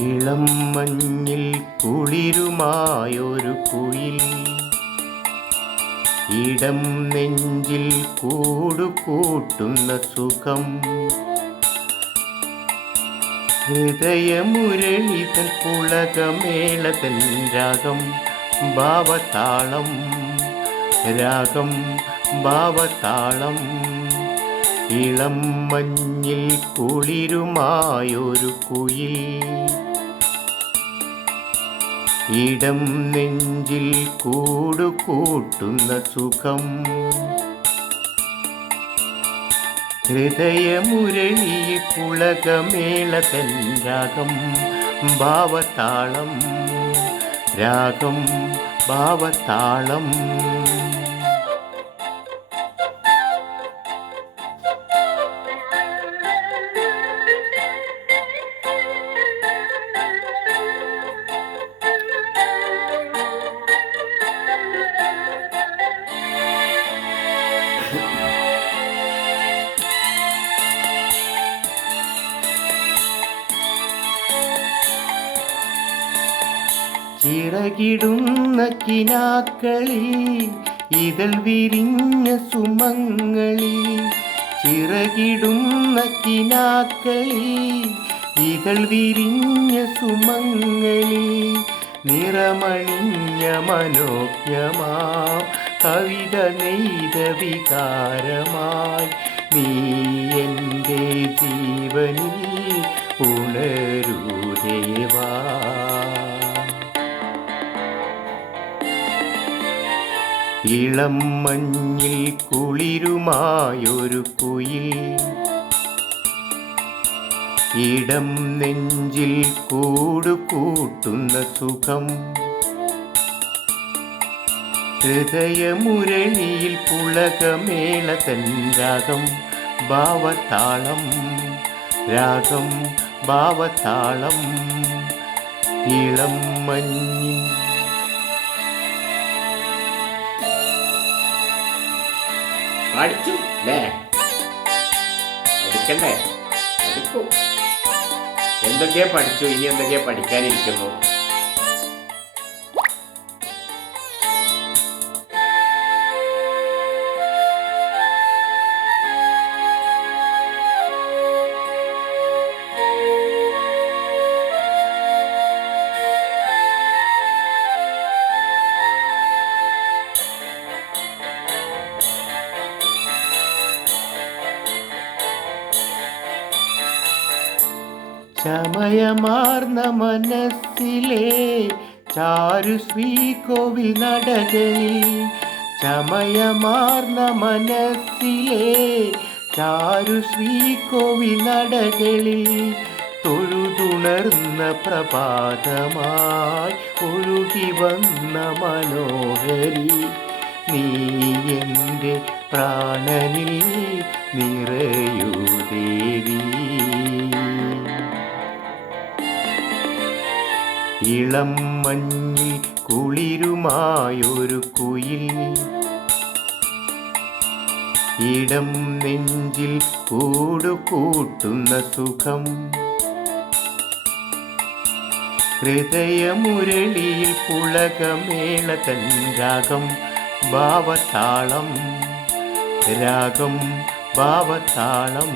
ഇളം മഞ്ഞിൽ കുളിരുമായൊരു കുയിൽ ഇടം നെഞ്ചിൽ കൂടുകൂട്ടുന്ന സുഖം. ഹൃദയമുരളിതൻ പുളകമേളതൻ രാഗം ഭാവതാളം, രാഗം ഭാവതാളം. ഇളം മഞ്ഞിൽ കുളിരുമായൊരു കുയിൽ ഇടം നെഞ്ചിൽ കൂടുകൂട്ടുന്ന സുഖം. ഹൃദയമുരളി പുളകമേളതൻ രാഗം ഭാവതാളം, രാഗം ഭാവതാളം. ചിറകിടുന്ന കിനാക്കളിൽ ഇതൾ വിരിഞ്ഞ സുമങ്ങളിൽ, ചിറകിടുന്ന കിനാക്കളിൽ ഇതൾ വിരിഞ്ഞ സുമങ്ങളിൽ, നിറമണിഞ്ഞ മനോജ്ഞമാം കവിത നെയ്ത വികാരമായി നീ എൻ്റെ ജീവനിൽ ഉണരൂ ദേവാ. ഇളം മഞ്ഞിൽ കുളിരുമായൊരു കുയിൽ ഇടം നെഞ്ചിൽ കൂടുകൂട്ടുന്ന സുഖം. ഹൃദയമുരളിയിൽ പുളകമേളതൻ രാഗം ഭാവതാളം, രാഗം ഭാവതാളം. ഇളം മഞ്ഞിൽ പഠിച്ചു അല്ലേ? പഠിക്കണ്ടേ? പഠിക്കൂ. എന്തൊക്കെയാ പഠിച്ചു, ഇനി എന്തൊക്കെയാ പഠിക്കാനിരിക്കുന്നു? ചമയമാർന്ന മനസ്സിലെ ചാരുശ്രീ കോവിൽ നടകളിൽ, ചമയമാർന്ന മനസ്സിലെ ചാരുശ്രീ കോവിൽ നടകളിൽ തൊഴുതുണർന്ന പ്രഭാതമായി ഒഴുകി വന്ന മനോഹരി നീ എൻ്റെ പ്രാണനിൽ നിറയൂ ദേവി. ഇളം മഞ്ഞിൽ കുളിരുമായൊരു കുയിൽ ഇടം നെഞ്ചിൽ കൂടുകൂട്ടുന്ന സുഖം. ഹൃദയമുരളിയിൽ പുളകമേളതൻ രാഗം ഭാവതാളം, രാഗം ഭാവതാളം.